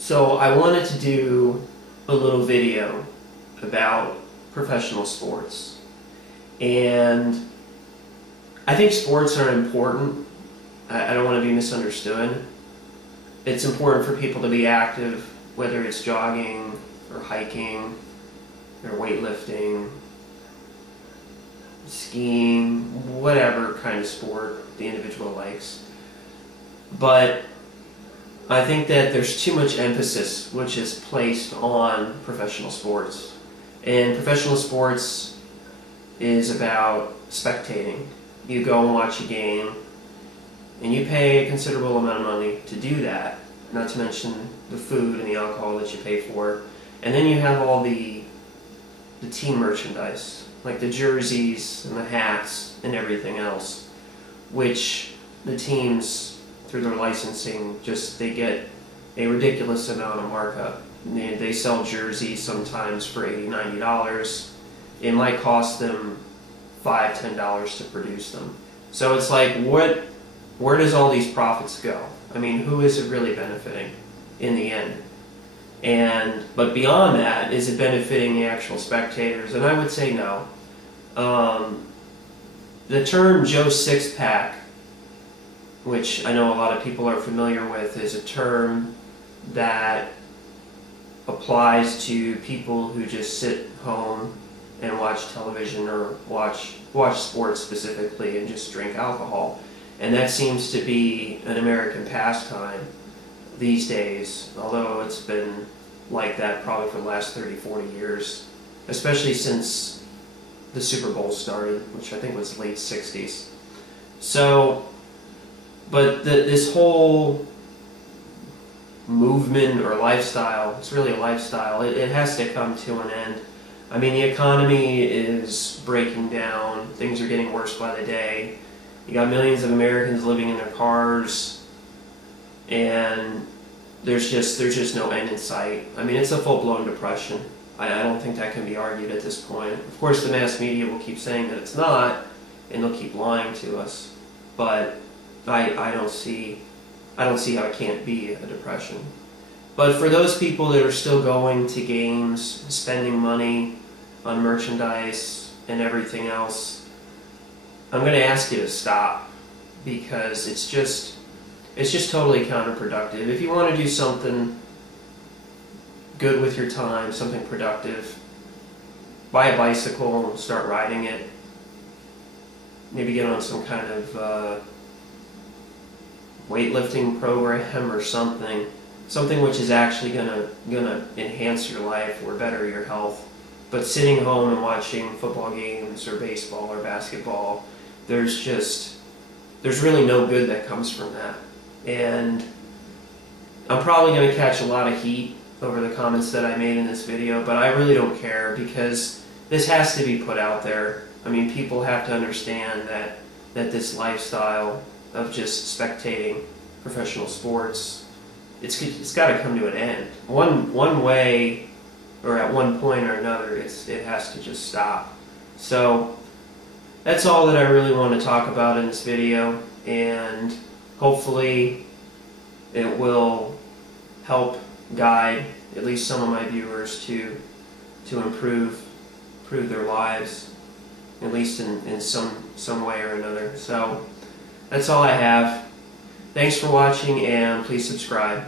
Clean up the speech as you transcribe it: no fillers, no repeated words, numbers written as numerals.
So I wanted to do a little video about professional sports, and I think sports are important. I don't want to be misunderstood. It's important for people to be active, whether it's jogging or hiking or weightlifting, skiing, whatever kind of sport the individual likes. But I think that there's too much emphasis which is placed on professional sports. And professional sports is about spectating. You go and watch a game, and you pay a considerable amount of money to do that, not to mention the food and the alcohol that you pay for. And then you have all the team merchandise, like the jerseys and the hats and everything else, which the teams, through their licensing, they get a ridiculous amount of markup. They sell jerseys sometimes for $80, $90. It might cost them $5, $10 to produce them. So it's like, where does all these profits go? I mean, who is it really benefiting in the end? But beyond that, is it benefiting the actual spectators? And I would say no. The term Joe Sixpack, which I know a lot of people are familiar with, is a term that applies to people who just sit home and watch television or watch sports specifically and just drink alcohol. And that seems to be an American pastime these days, although it's been like that probably for the last 30, 40 years, especially since the Superbowl started, which I think was late 60s. So, but this whole movement or lifestyle, it's really a lifestyle, it has to come to an end. I mean, the economy is breaking down, things are getting worse by the day. You got millions of Americans living in their cars, and there's just no end in sight. I mean, it's a full-blown depression. I don't think that can be argued at this point. Of course, the mass media will keep saying that it's not, and they'll keep lying to us. But I don't see how it can't be a depression. But for those people that are still going to games, spending money on merchandise and everything else, I'm going to ask you to stop, because it's just totally counterproductive. If you want to do something good with your time, something productive, buy a bicycle and start riding it. Maybe get on some kind of weightlifting program or something which is actually gonna enhance your life or better your health. But sitting home and watching football games or baseball or basketball, there's really no good that comes from that. And I'm probably going to catch a lot of heat over the comments that I made in this video, but I really don't care, because this has to be put out there. I mean, people have to understand that this lifestyle of just spectating professional sports, it's got to come to an end. One way, or at one point or another, it has to just stop. So that's all that I really want to talk about in this video, and hopefully it will help guide at least some of my viewers to improve their lives, at least in some way or another. So that's all I have. Thanks for watching, and please subscribe.